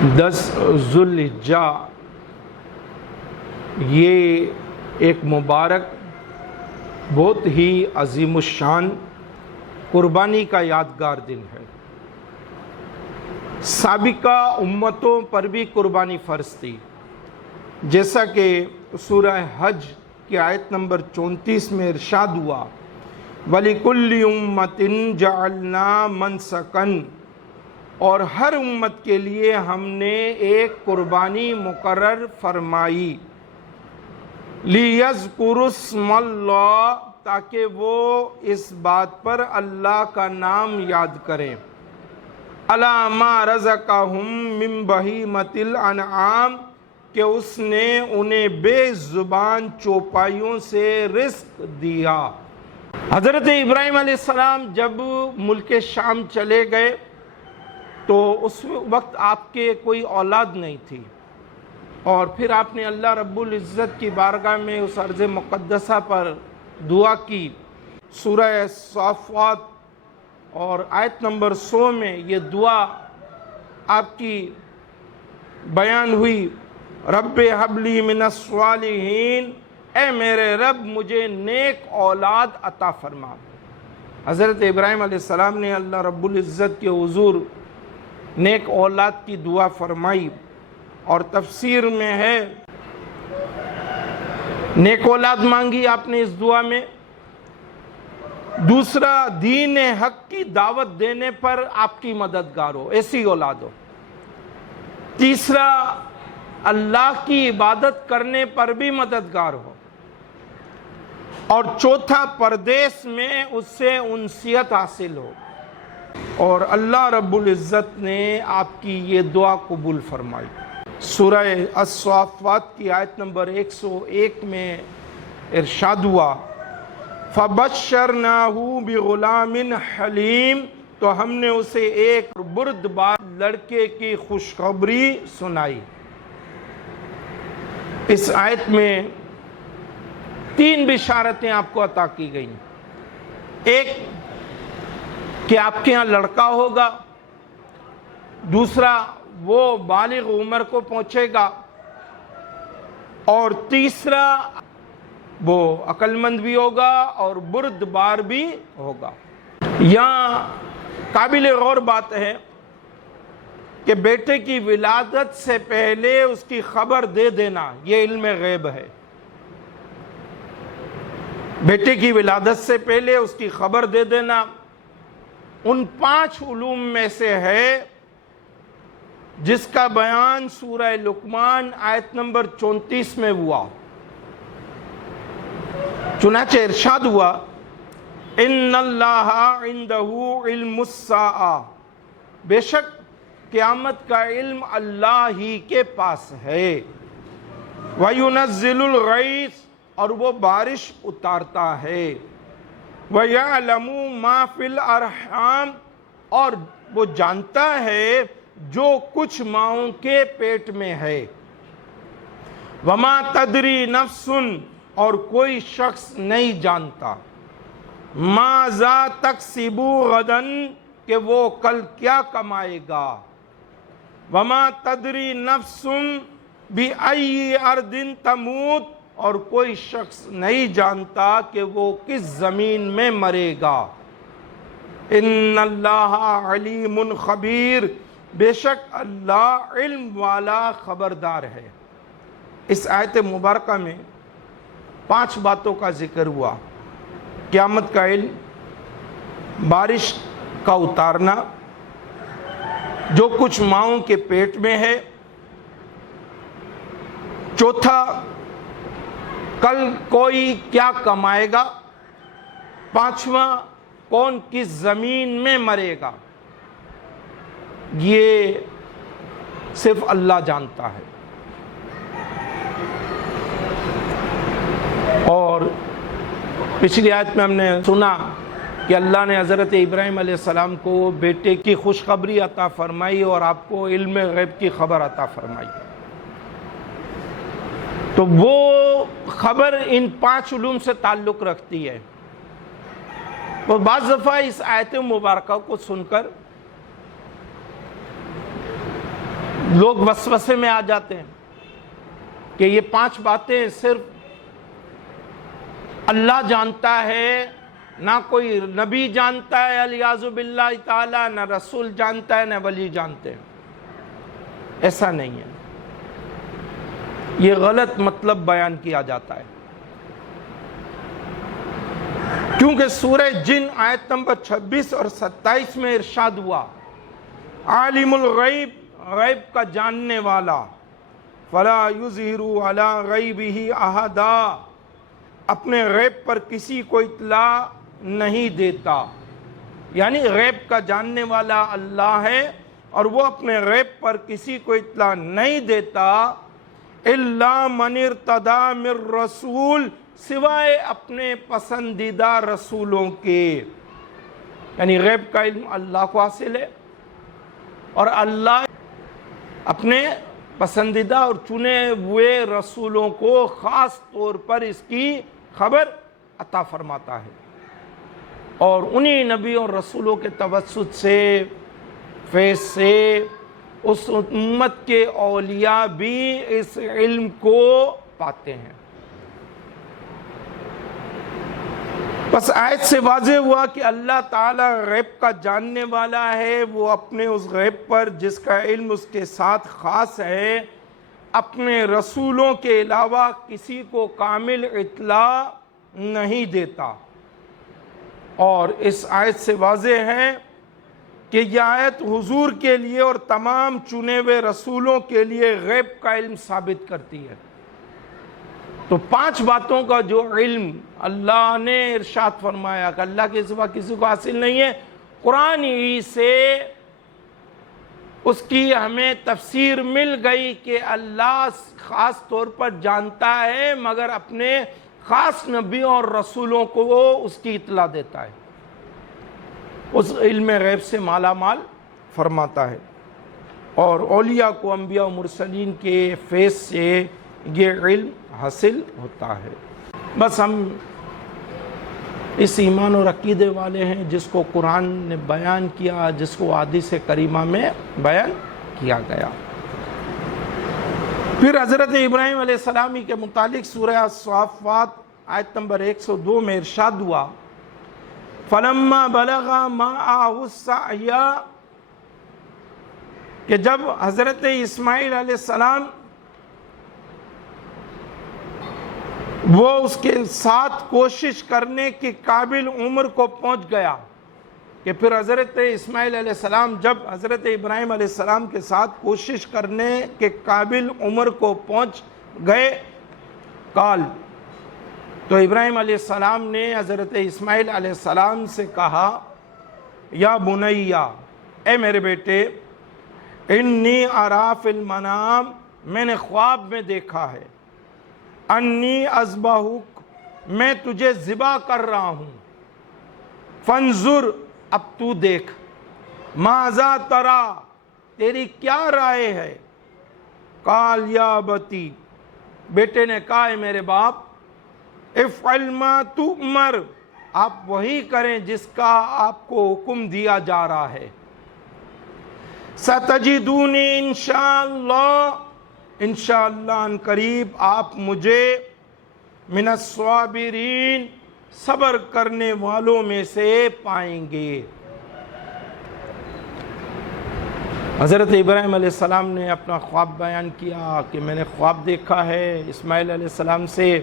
ذو الحجہ یہ ایک مبارک بہت ہی عظیم الشان قربانی کا یادگار دن ہے۔ سابقہ امتوں پر بھی قربانی فرض تھی، جیسا کہ سورہ حج کی آیت نمبر 34 میں ارشاد ہوا وَلِكُلِّ أُمَّةٍ جَعَلْنَا مَنْسَكًا، اور ہر امت کے لیے ہم نے ایک قربانی مقرر فرمائی، لِيَذْكُرُوا اسْمَ اللَّهِ، تاکہ وہ اس بات پر اللہ کا نام یاد کریں، عَلَىٰ مَا رَزَقَهُم مِّن بَهِیمَةِ الْأَنْعَامِ، کہ اس نے انہیں بے زبان چوپائیوں سے رزق دیا۔ حضرت ابراہیم علیہ السلام جب ملک شام چلے گئے تو اس وقت آپ کے کوئی اولاد نہیں تھی، اور پھر آپ نے اللہ رب العزت کی بارگاہ میں اس ارض مقدسہ پر دعا کی۔ سورہ صافات اور آیت نمبر 100 میں یہ دعا آپ کی بیان ہوئی، رب ہب لی من الصالحین، اے میرے رب مجھے نیک اولاد عطا فرما۔ حضرت ابراہیم علیہ السلام نے اللہ رب العزت کے حضور نیک اولاد کی دعا فرمائی، اور تفسیر میں ہے نیک اولاد مانگی آپ نے اس دعا میں، دوسرا دین حق کی دعوت دینے پر آپ کی مددگار ہو، ایسی اولاد ہو، تیسرا اللہ کی عبادت کرنے پر بھی مددگار ہو، اور چوتھا پردیس میں اس سے انسیت حاصل ہو۔ اور اللہ رب العزت نے آپ کی یہ دعا قبول فرمائی۔ سورہ الصافات کی آیت نمبر 101 میں ارشاد ہوا فَبَشَّرْنَاهُ بِغُلَامٍ حَلِيمٍ، تو ہم نے اسے ایک بردبار لڑکے کی خوشخبری سنائی۔ اس آیت میں 3 بشارتیں آپ کو عطا کی گئیں، ایک کہ آپ کے ہاں لڑکا ہوگا، دوسرا وہ بالغ عمر کو پہنچے گا، اور تیسرا وہ عقل مند بھی ہوگا اور بردبار بھی ہوگا۔ یہاں قابل غور بات ہے کہ بیٹے کی ولادت سے پہلے اس کی خبر دے دینا یہ علم غیب ہے۔ بیٹے کی ولادت سے پہلے اس کی خبر دے دینا ان 5 علوم میں سے ہے جس کا بیان سورہ لقمان آیت نمبر 34 میں ہوا۔ چنانچہ ارشاد ہوا ان اللہ عندہ علم الساعہ، بے شک قیامت کا علم اللہ ہی کے پاس ہے، وَيُنَزِّلُ الْغَيْثَ، اور وہ بارش اتارتا ہے، وَيَعْلَمُ مَا فِي الْأَرْحَامِ، اور وہ جانتا ہے جو کچھ ماؤں کے پیٹ میں ہے، وَمَا تَدْرِي نَفْسٌ، اور کوئی شخص نہیں جانتا، مَاذَا تَكْسِبُ غَدًا، کہ وہ کل کیا کمائے گا، وَمَا تَدْرِي نَفْسٌ بِأَيِّ أَرْضٍ تَمُوتُ، اور کوئی شخص نہیں جانتا کہ وہ کس زمین میں مرے گا، ان اللہ علیم خبیر، بے شک اللہ علم والا خبردار ہے۔ اس آیت مبارکہ میں 5 باتوں کا ذکر ہوا، قیامت کا علم، بارش کا اتارنا، جو کچھ ماؤں کے پیٹ میں ہے، چوتھا کل کوئی کیا کمائے گا، پانچواں کون کس زمین میں مرے گا، یہ صرف اللہ جانتا ہے۔ اور پچھلی آیت میں ہم نے سنا کہ اللہ نے حضرت ابراہیم علیہ السلام کو بیٹے کی خوشخبری عطا فرمائی اور آپ کو علم غیب کی خبر عطا فرمائی، تو وہ خبر ان 5 علوم سے تعلق رکھتی ہے۔ اور بعض دفعہ اس آیت مبارکہ کو سن کر لوگ وسوسے میں آ جاتے ہیں کہ یہ 5 باتیں صرف اللہ جانتا ہے، نہ کوئی نبی جانتا ہے الیاذ باللہ تعالی، نہ رسول جانتا ہے، نہ ولی جانتے ہیں۔ ایسا نہیں ہے، یہ غلط مطلب بیان کیا جاتا ہے، کیونکہ سورہ جن آیت نمبر 26 اور 27 میں ارشاد ہوا، عالم الغیب، غیب کا جاننے والا، فلا یظہر علی غیبہ احدا، اپنے غیب پر کسی کو اطلاع نہیں دیتا، یعنی غیب کا جاننے والا اللہ ہے اور وہ اپنے غیب پر کسی کو اطلاع نہیں دیتا، الا من ارتضی من رسول، سوائے اپنے پسندیدہ رسولوں کے، یعنی غیب کا علم اللہ کو حاصل ہے اور اللہ اپنے پسندیدہ اور چنے ہوئے رسولوں کو خاص طور پر اس کی خبر عطا فرماتا ہے، اور انہی نبیوں اور رسولوں کے توسط سے، فیض سے، اس امت کے اولیاء بھی اس علم کو پاتے ہیں۔ بس آیت سے واضح ہوا کہ اللہ تعالیٰ غیب کا جاننے والا ہے، وہ اپنے اس غیب پر جس کا علم اس کے ساتھ خاص ہے، اپنے رسولوں کے علاوہ کسی کو کامل اطلاع نہیں دیتا۔ اور اس آیت سے واضح ہے کہ یہ آیت حضور کے لیے اور تمام چنے ہوئے رسولوں کے لیے غیب کا علم ثابت کرتی ہے۔ تو 5 باتوں کا جو علم اللہ نے ارشاد فرمایا کہ اللہ کے سوا کسی کو حاصل نہیں ہے، قرآن ہی سے اس کی ہمیں تفسیر مل گئی کہ اللہ خاص طور پر جانتا ہے، مگر اپنے خاص نبیوں اور رسولوں کو وہ اس کی اطلاع دیتا ہے، اس علم غیب سے مالا مال فرماتا ہے، اور اولیاء کو انبیاء و مرسلین کے فیض سے یہ علم حاصل ہوتا ہے۔ بس ہم اس ایمان اور عقیدے والے ہیں جس کو قرآن نے بیان کیا، جس کو حدیث کریمہ میں بیان کیا گیا۔ پھر حضرت ابراہیم علیہ السلام کے متعلق سورہ الصافات آیت نمبر 102 میں ارشاد ہوا، فَلَمَّا بَلَغَ مَعَهُ السَّعْيَ، کہ جب حضرت اسماعیل علیہ السلام وہ اس کے ساتھ کوشش کرنے کے قابل عمر کو پہنچ گیا، کہ پھر حضرت اسماعیل علیہ السلام جب حضرت ابراہیم علیہ السلام کے ساتھ کوشش کرنے کے قابل عمر کو پہنچ گئے، قال، تو ابراہیم علیہ السلام نے حضرت اسماعیل علیہ السلام سے کہا، یا بنیا، اے میرے بیٹے، انی ارا فی المنام، میں نے خواب میں دیکھا ہے، انی اذبحک، میں تجھے ذبح کر رہا ہوں، فانظر، اب تو دیکھ، ماذا ترا، تیری کیا رائے ہے؟ قال یا ابتی، بیٹے نے کہا، اے میرے باپ، افعل ما تؤمر، آپ وہی کریں جس کا آپ کو حکم دیا جا رہا ہے، ستجدونی انشاءاللہ، انشاءاللہ ان قریب آپ مجھے من الصابرین، صبر کرنے والوں میں سے پائیں گے۔ حضرت ابراہیم علیہ السلام نے اپنا خواب بیان کیا کہ میں نے خواب دیکھا ہے اسماعیل علیہ السلام سے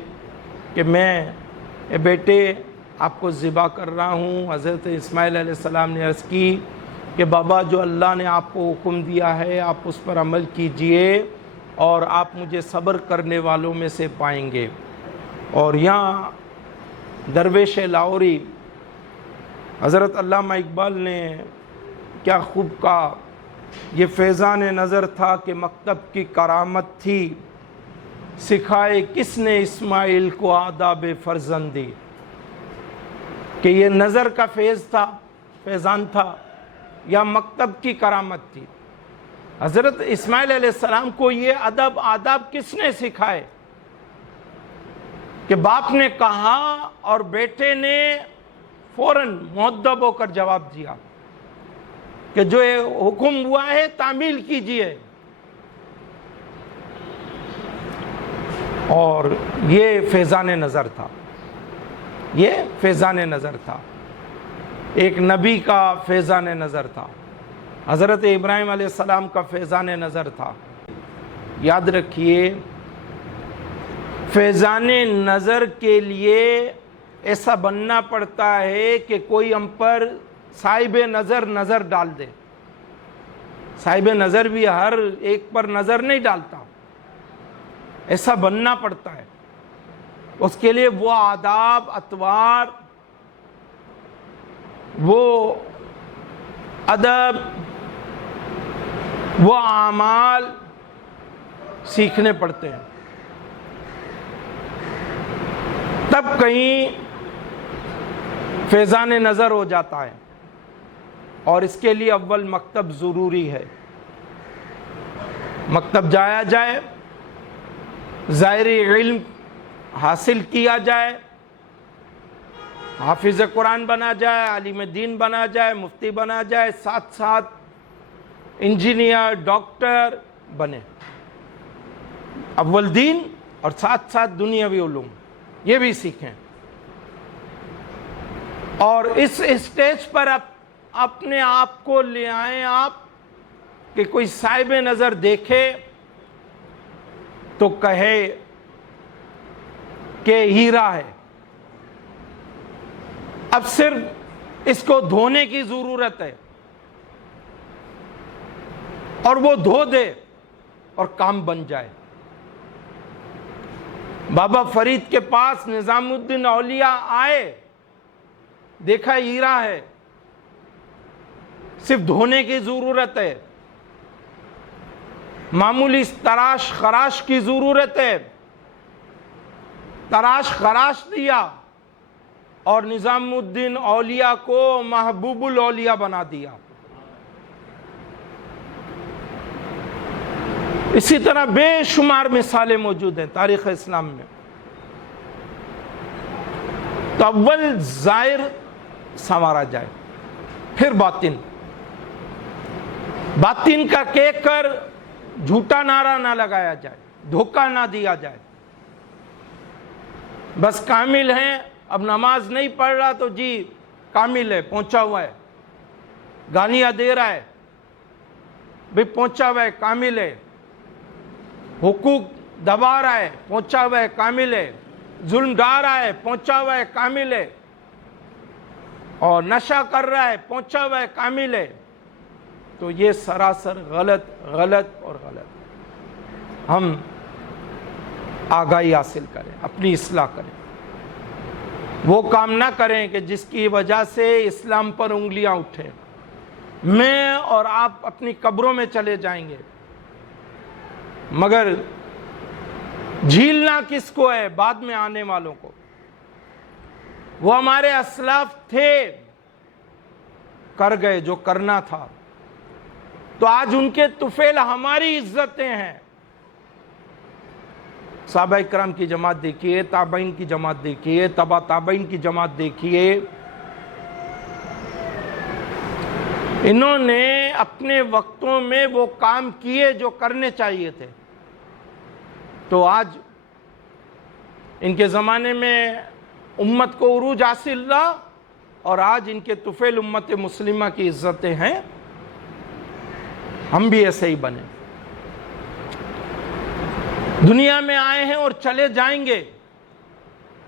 کہ میں اے بیٹے آپ کو ذبح کر رہا ہوں۔ حضرت اسماعیل علیہ السلام نے عرض کی کہ بابا، جو اللہ نے آپ کو حکم دیا ہے آپ اس پر عمل کیجئے اور آپ مجھے صبر کرنے والوں میں سے پائیں گے۔ اور یہاں درویش لاہوری حضرت علامہ اقبال نے کیا خوب کہا، یہ فیضان نظر تھا کہ مکتب کی کرامت تھی، سکھائے کس نے اسماعیل کو آداب فرزندی، کہ یہ نظر کا فیض تھا، فیضان تھا، یا مکتب کی کرامت تھی۔ حضرت اسماعیل علیہ السلام کو یہ ادب آداب کس نے سکھائے کہ باپ نے کہا اور بیٹے نے فوراً مؤدب ہو کر جواب دیا کہ جو حکم ہوا ہے تعمیل کیجئے، اور یہ فیضان نظر تھا، یہ فیضان نظر تھا، ایک نبی کا فیضان نظر تھا، حضرت ابراہیم علیہ السلام کا فیضان نظر تھا۔ یاد رکھیے، فیضان نظر کے لیے ایسا بننا پڑتا ہے کہ کوئی ہم پر صاحب نظر ڈال دے۔ صاحب نظر بھی ہر ایک پر نظر نہیں ڈالتا، ایسا بننا پڑتا ہے۔ اس کے لیے وہ آداب، اطوار، وہ ادب، وہ اعمال سیکھنے پڑتے ہیں، تب کہیں فیضان نظر ہو جاتا ہے۔ اور اس کے لیے اول مکتب ضروری ہے، مکتب جایا جائے، ظاہری علم حاصل کیا جائے، حافظ قرآن بنا جائے، عالم دین بنا جائے، مفتی بنا جائے، ساتھ ساتھ انجینئر، ڈاکٹر بنے، اول دین اور ساتھ ساتھ دنیاوی علوم یہ بھی سیکھیں۔ اور اس اسٹیج پر اپنے آپ کو لے آئیں آپ کہ کوئی صاحب نظر دیکھے تو کہے کہ ہیرا ہے۔ اب صرف اس کو دھونے کی ضرورت ہے اور وہ دھو دے اور کام بن جائے۔ بابا فرید کے پاس نظام الدین اولیاء آئے، دیکھا ہیرا ہے، صرف دھونے کی ضرورت ہے، معمولی تراش خراش کی ضرورت ہے، تراش خراش دیا اور نظام الدین اولیاء کو محبوب الاولیاء بنا دیا۔ اسی طرح بے شمار مثالیں موجود ہیں تاریخ اسلام میں۔ تو اول ظاہر سنوارا جائے، پھر باطن۔ باطن کا کہہ کر جھوٹا نعرہ نہ لگایا جائے، دھوکہ نہ دیا جائے۔ بس کامل ہیں، اب نماز نہیں پڑھ رہا تو جی کامل ہے، پہنچا ہوا ہے، گالیاں دے رہا ہے، بھی پہنچا ہوا ہے، کامل ہے، حقوق دبا رہا ہے، پہنچا ہوا ہے، کامل ہے، ظلم ڈھا رہا ہے، پہنچا ہوا ہے، کامل ہے، اور نشہ کر رہا ہے، پہنچا ہوا ہے، کامل ہے، تو یہ سراسر غلط اور غلط۔ ہم آگاہی حاصل کریں، اپنی اصلاح کریں، وہ کام نہ کریں کہ جس کی وجہ سے اسلام پر انگلیاں اٹھیں۔ میں اور آپ اپنی قبروں میں چلے جائیں گے، مگر جھیلنا کس کو ہے؟ بعد میں آنے والوں کو۔ وہ ہمارے اسلاف تھے، کر گئے جو کرنا تھا، تو آج ان کے طفیل ہماری عزتیں ہیں۔ صحابہ کرام کی جماعت دیکھیے، تابعین کی جماعت دیکھیے، تبع تابعین کی جماعت دیکھیے، انہوں نے اپنے وقتوں میں وہ کام کیے جو کرنے چاہیے تھے۔ تو آج ان کے زمانے میں امت کو عروج حاصل رہا، اور آج ان کے طفیل امت مسلمہ کی عزتیں ہیں۔ ہم بھی ایسے ہی بنیں۔ دنیا میں آئے ہیں اور چلے جائیں گے،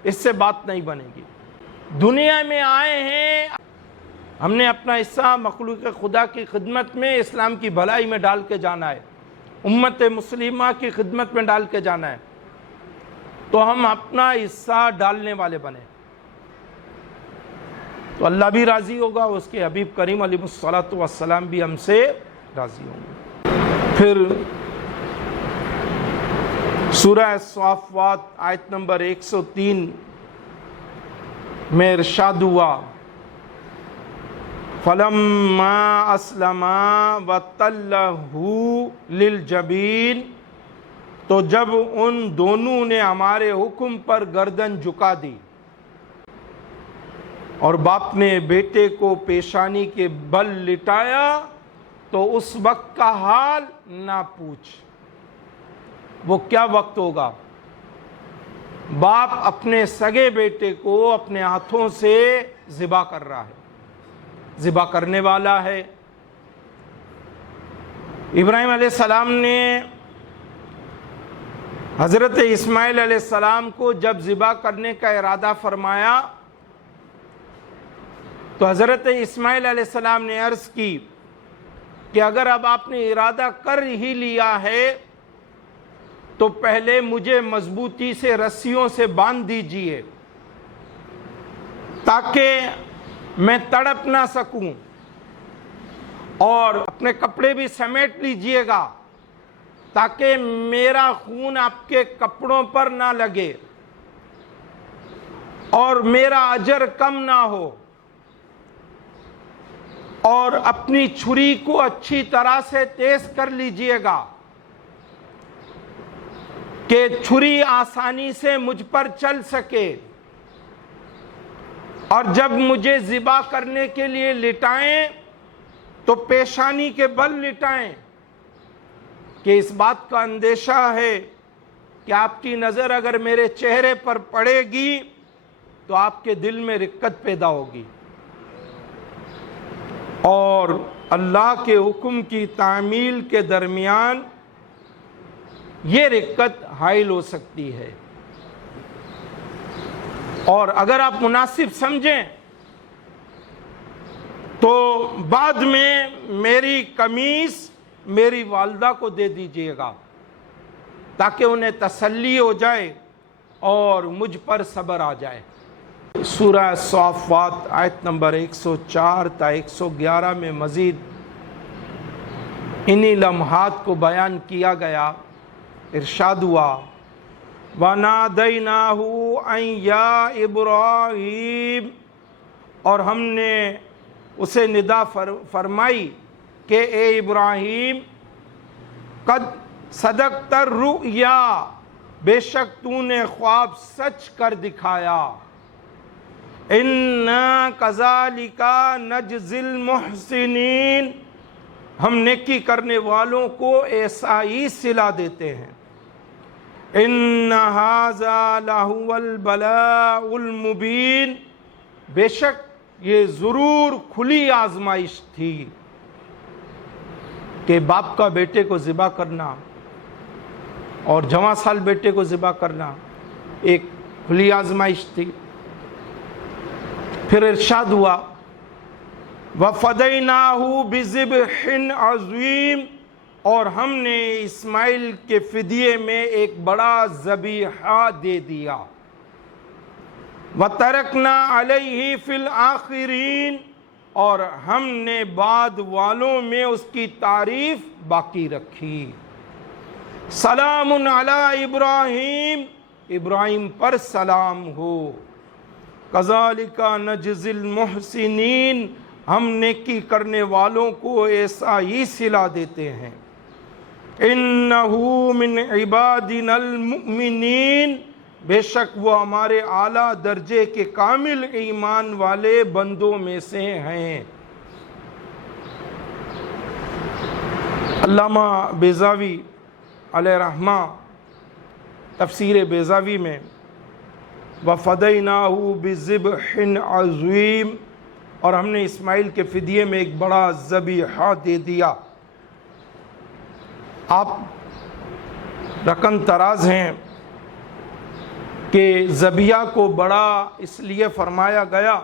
اس سے بات نہیں بنے گی۔ دنیا میں آئے ہیں، ہم نے اپنا حصہ مخلوق خدا کی خدمت میں، اسلام کی بھلائی میں ڈال کے جانا ہے، امت مسلمہ کی خدمت میں ڈال کے جانا ہے، تو ہم اپنا حصہ ڈالنے والے بنے، تو اللہ بھی راضی ہوگا، اس کے حبیب کریم علیہ الصلوۃ والسلام بھی ہم سے راضی ہوں گے۔ پھر سورہ صافات آیت نمبر 103 میں ارشاد ہوا، فَلَمَّا أَسْلَمَا وَتَلَّهُ لِلْجَبِينِ، تو جب ان دونوں نے ہمارے حکم پر گردن جھکا دی، اور باپ نے بیٹے کو پیشانی کے بل لٹایا، تو اس وقت کا حال نہ پوچھ۔ وہ کیا وقت ہوگا باپ اپنے سگے بیٹے کو اپنے ہاتھوں سے ذبح کر رہا ہے، ذبح کرنے والا ہے۔ ابراہیم علیہ السلام نے حضرت اسماعیل علیہ السلام کو جب ذبح کرنے کا ارادہ فرمایا تو حضرت اسماعیل علیہ السلام نے عرض کی کہ اگر اب آپ نے ارادہ کر ہی لیا ہے تو پہلے مجھے مضبوطی سے رسیوں سے باندھ دیجئے تاکہ میں تڑپ نہ سکوں، اور اپنے کپڑے بھی سمیٹ لیجئے گا تاکہ میرا خون آپ کے کپڑوں پر نہ لگے اور میرا اجر کم نہ ہو، اور اپنی چھری کو اچھی طرح سے تیز کر لیجئے گا کہ چھری آسانی سے مجھ پر چل سکے، اور جب مجھے ذبح کرنے کے لیے لٹائیں تو پیشانی کے بل لٹائیں، کہ اس بات کا اندیشہ ہے کہ آپ کی نظر اگر میرے چہرے پر پڑے گی تو آپ کے دل میں رقت پیدا ہوگی اور اللہ کے حکم کی تعمیل کے درمیان یہ رقت حائل ہو سکتی ہے، اور اگر آپ مناسب سمجھیں تو بعد میں میری قمیص میری والدہ کو دے دیجئے گا تاکہ انہیں تسلی ہو جائے اور مجھ پر صبر آ جائے۔ سورہ صافات آیت نمبر 104 تا 111 میں مزید انہی لمحات کو بیان کیا گیا۔ ارشاد ہوا وَنَادَيْنَاهُ أَن يَا إِبْرَاهِيمُ، اور ہم نے اسے ندا فرمائی کہ اے ابراہیم قد صدقت الرؤیا، بے شک تو نے خواب سچ کر دکھایا، اِنَّا كَذَلِكَ نَجْزِي الْمُحْسِنِينَ، ہم نیکی کرنے والوں کو ایسا ہی صلہ دیتے ہیں۔ إِنَّ هَذَا لَهُوَ الْبَلَاءُ الْمُبِينُ، بے شک یہ ضرور کھلی آزمائش تھی، کہ باپ کا بیٹے کو ذبح کرنا اور جوان سال بیٹے کو ذبح کرنا ایک کھلی آزمائش تھی۔ پھر ارشاد ہوا وَفَدَيْنَاهُ بِذِبْحٍ عَظِيمٍ، اور ہم نے اسماعیل کے فدیے میں ایک بڑا ذبیحہ دے دیا۔ وَتَرَكْنَا عَلَيْهِ فِي الْآخِرِينَ، اور ہم نے بعد والوں میں اس کی تعریف باقی رکھی۔ سلام علی ابراہیم، ابراہیم پر سلام ہو۔ كَذَلِكَ نَجْزِي الْمُحْسِنِينَ، ہم نیکی کرنے والوں کو ایسا ہی صلہ دیتے ہیں۔ إِنَّهُ مِنْ عِبَادِنَا الْمُؤْمِنِينَ، بے شک وہ ہمارے اعلیٰ درجے کے کامل ایمان والے بندوں میں سے ہیں۔ علامہ بیضاوی علیہ رحمہ تفسیر بیضاوی میں وَفَدَيْنَاهُ بِذِبْحٍ عَظِيمٍ، اور ہم نے اسماعیل کے فدیے میں ایک بڑا ذبیحہ دے دیا۔ آپ رکن تراز ہیں کہ ذبیحہ کو بڑا اس لیے فرمایا گیا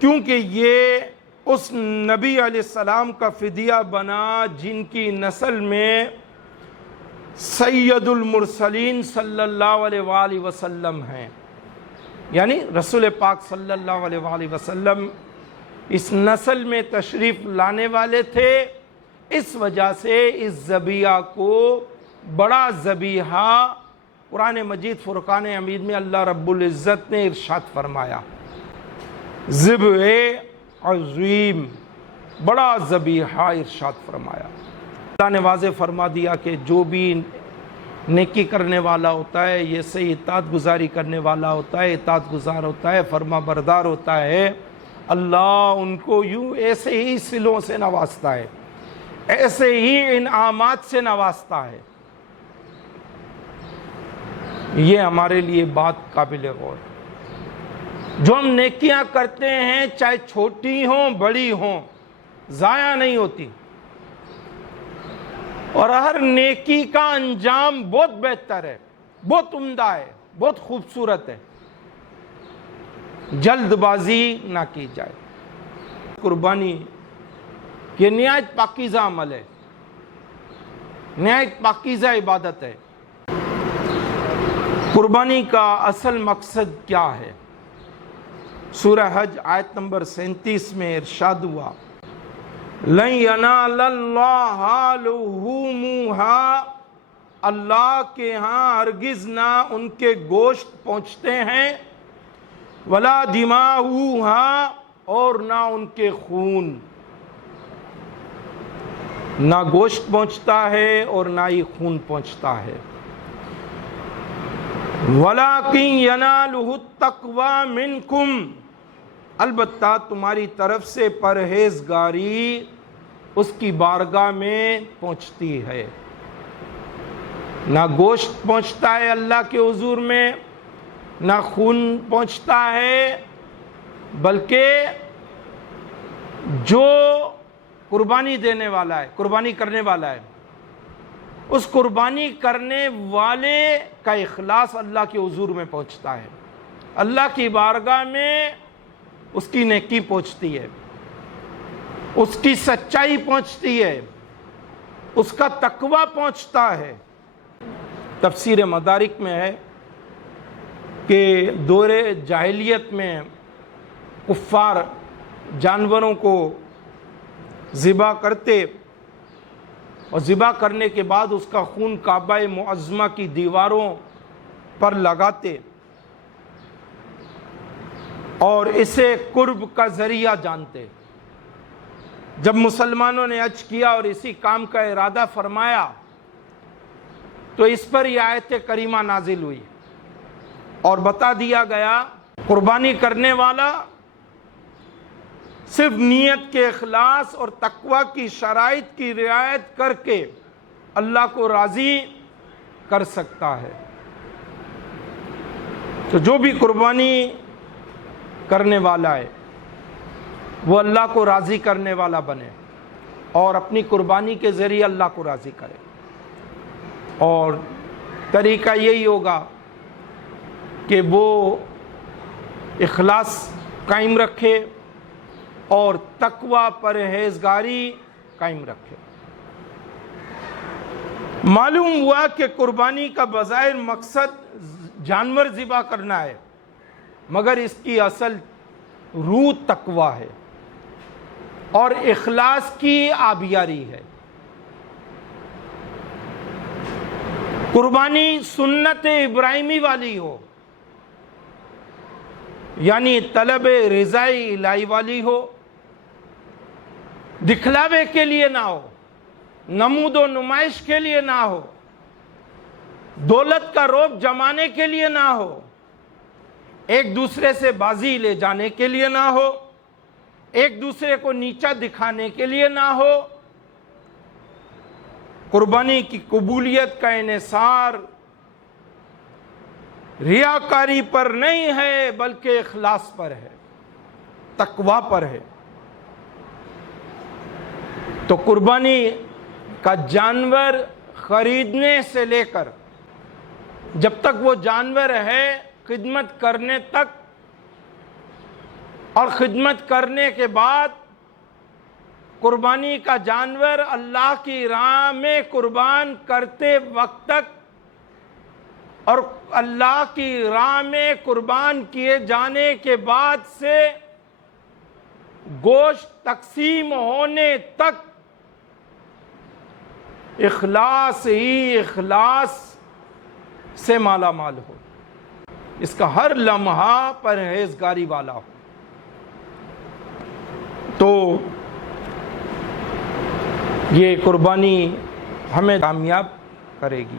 کیونکہ یہ اس نبی علیہ السلام کا فدیہ بنا جن کی نسل میں سید المرسلین صلی اللہ علیہ وآلہ وسلم ہیں، یعنی رسول پاک صلی اللہ علیہ وآلہ وسلم اس نسل میں تشریف لانے والے تھے، اس وجہ سے اس ذبیحہ کو بڑا ذبیحہ قرآن مجید فرقان حمید میں اللہ رب العزت نے ارشاد فرمایا، ذبح عظیم، بڑا ذبیحہ ارشاد فرمایا۔ اللہ نے واضح فرما دیا کہ جو بھی نیکی کرنے والا ہوتا ہے، یہ صحیح اطاعت گزاری کرنے والا ہوتا ہے، اطاعت گزار ہوتا ہے، فرما بردار ہوتا ہے، اللہ ان کو یوں ایسے ہی صلوں سے نوازتا ہے، ایسے ہی انعامات سے نوازتا ہے۔ یہ ہمارے لیے بات قابل غور ہے۔ جو ہم نیکیاں کرتے ہیں چاہے چھوٹی ہوں بڑی ہوں ضائع نہیں ہوتی، اور ہر نیکی کا انجام بہت بہتر ہے، بہت عمدہ ہے، بہت خوبصورت ہے۔ جلد بازی نہ کی جائے۔ قربانی یہ نہایت پاکیزہ عمل ہے، نہایت پاکیزہ عبادت ہے۔ قربانی کا اصل مقصد کیا ہے؟ سورہ حج آیت نمبر 37 میں ارشاد ہوا، لَن يَنَالَ اللَّهَ لُحُومُهَا، اللہ کے ہاں ہرگز نہ ان کے گوشت پہنچتے ہیں، وَلَا دِمَاؤُهَا، اور نہ ان کے خون، نہ گوشت پہنچتا ہے اور نہ ہی خون پہنچتا ہے۔ وَلَٰكِن يَنَالُهُ التَّقْوَىٰ مِنْكُمْ، البتہ تمہاری طرف سے پرہیزگاری اس کی بارگاہ میں پہنچتی ہے۔ نہ گوشت پہنچتا ہے اللہ کے حضور میں، نہ خون پہنچتا ہے، بلکہ جو قربانی دینے والا ہے، قربانی کرنے والا ہے، اس قربانی کرنے والے کا اخلاص اللہ کے حضور میں پہنچتا ہے، اللہ کی بارگاہ میں اس کی نیکی پہنچتی ہے، اس کی سچائی پہنچتی ہے، اس کا تقوی پہنچتا ہے۔ تفسیر مدارک میں ہے کہ دور جاہلیت میں کفار جانوروں کو ذبح کرتے اور ذبح کرنے کے بعد اس کا خون کعبہ معظمہ کی دیواروں پر لگاتے اور اسے قرب کا ذریعہ جانتے۔ جب مسلمانوں نے حج کیا اور اسی کام کا ارادہ فرمایا تو اس پر یہ آیت کریمہ نازل ہوئی اور بتا دیا گیا قربانی کرنے والا صرف نیت کے اخلاص اور تقوی کی شرائط کی رعایت کر کے اللہ کو راضی کر سکتا ہے۔ تو جو بھی قربانی کرنے والا ہے وہ اللہ کو راضی کرنے والا بنے اور اپنی قربانی کے ذریعے اللہ کو راضی کرے، اور طریقہ یہی ہوگا کہ وہ اخلاص قائم رکھے اور تقوی پرہیزگاری قائم رکھے۔ معلوم ہوا کہ قربانی کا بظاہر مقصد جانور ذبح کرنا ہے، مگر اس کی اصل روح تقوی ہے اور اخلاص کی آبیاری ہے۔ قربانی سنت ابراہیمی والی ہو، یعنی طلب رضائی الہی والی ہو، دکھلاوے کے لیے نہ ہو، نمود و نمائش کے لیے نہ ہو، دولت کا رعب جمانے کے لیے نہ ہو، ایک دوسرے سے بازی لے جانے کے لیے نہ ہو، ایک دوسرے کو نیچا دکھانے کے لیے نہ ہو۔ قربانی کی قبولیت کا انحصار ریاکاری پر نہیں ہے بلکہ اخلاص پر ہے، تقوی پر ہے۔ تو قربانی کا جانور خریدنے سے لے کر جب تک وہ جانور ہے خدمت کرنے تک، اور خدمت کرنے کے بعد قربانی کا جانور اللہ کی راہ میں قربان کرتے وقت تک، اور اللہ کی راہ میں قربان کیے جانے کے بعد سے گوشت تقسیم ہونے تک اخلاص ہی اخلاص سے مالا مال ہو، اس کا ہر لمحہ پرہیزگاری والا ہو، تو یہ قربانی ہمیں کامیاب کرے گی۔